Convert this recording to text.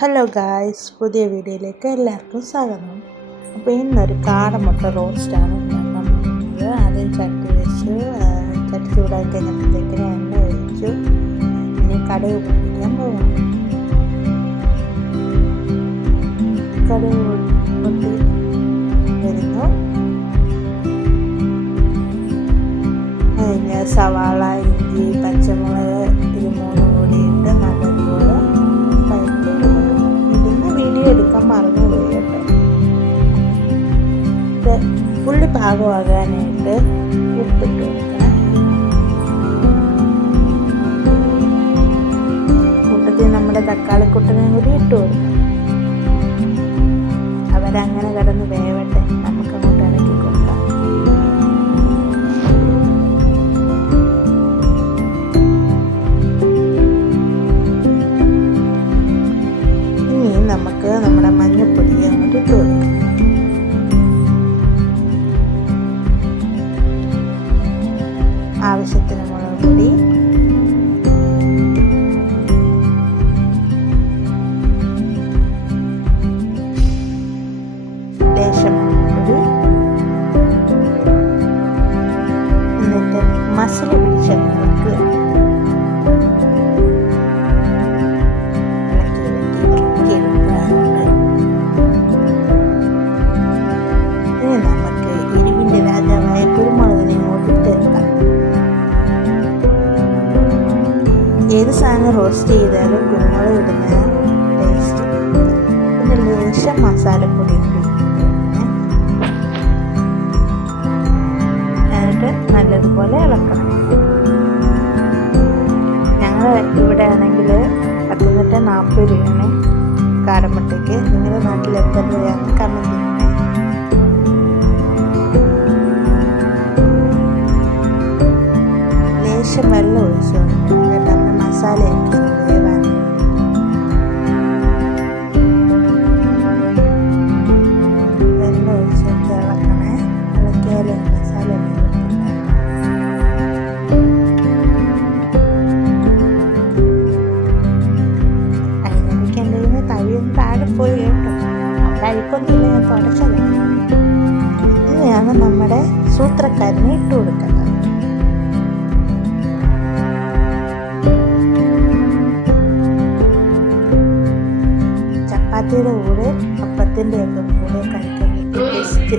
Hello guys, പുതിയ വീഡിയോയിലേക്ക് എല്ലാവർക്കും സ്വാഗതം. അപ്പോൾ ഇന്നൊരു കാടമുട്ട റോസ്റ്റാണ് ഉണ്ടാക്കാൻ പോകുന്നത്. ആദ്യം ചട്ടി വെച്ച് ചട്ടി ചൂടാക്കി കഴിഞ്ഞപ്പോഴത്തേക്കിന് എണ്ണ ഒഴിച്ചു. ഇനി കടുക് പൊട്ടിക്കാൻ പോകണം. കടുക് പൊട്ടി വരുന്നു. അതിന് സവാള, ഇഞ്ചി, പച്ചമുളക് ഇത് മൂന്നും കൂടി ഇട്ട് നല്ലതുപോലെ എടുക്കാൻ മറന്നുപോയി കേട്ടോ. പുള്ളി പാകമാകാനായിട്ട് ഉപ്പിട്ട് കൊടുക്കണം. കൂട്ടത്തിൽ നമ്മുടെ തക്കാളിക്കുട്ടനെയും കൂടി ഇട്ട് കൊടുക്കണം. അവരങ്ങനെ കിടന്ന് വേവട്ടെ, നമുക്കങ്ങോട്ട് ഇളക്കി കൊടുക്കാം. നമുക്ക് നമ്മുടെ മഞ്ഞൾപ്പൊടി അങ്ങോട്ട് ഇട്ട് കൊടുക്കാം. ആവശ്യത്തിന് മുളക് പൊടി, ലേശം മഞ്ഞൾപ്പൊടി, എന്നിട്ട് മസാല പിടിച്ച് ഇളക്കുക. ഏത് സാധനം റോസ്റ്റ് ചെയ്താലും കുരുമുളക് ഇടുന്ന ടേസ്റ്റ്. പിന്നെ ലേശം മസാലപ്പൊടി എന്നിട്ട് നല്ലതുപോലെ ഇളക്കണം. ഞങ്ങൾ ഇവിടെ ആണെങ്കിൽ 40 രൂപയാണ് കാടമുട്ടയ്ക്ക്. നിങ്ങളുടെ നാട്ടിൽ എത്ര രൂപയാണ് കമന്റ് ചെയ്യണേ. ലേശം വെള്ളം ഒഴിച്ചു മസാല വേവാൻ. വെള്ളം ഒഴിച്ചിട്ട് ഇളക്കണേ. ഇളക്കിയാലും മസാല അതിനിടയ്ക്ക് എൻ്റെ കയ്യിൽ നിന്ന് തവിയൊന്നും താഴെ പോയി കേട്ടോ. അവിടെ അഴുക്കൊന്നുമില്ല, ഞാൻ തുടച്ചത്. ഇനിയാണ് നമ്മുടെ സൂത്രക്കാരനെ ഇട്ട് കൊടുക്കുന്നത്. ചപ്പാത്തിയുടെ കൂടെ അപ്പത്തിൻ്റെ ഒക്കെ കൂടെ കഴിക്കാൻ പറ്റിയ ടേസ്റ്റ്.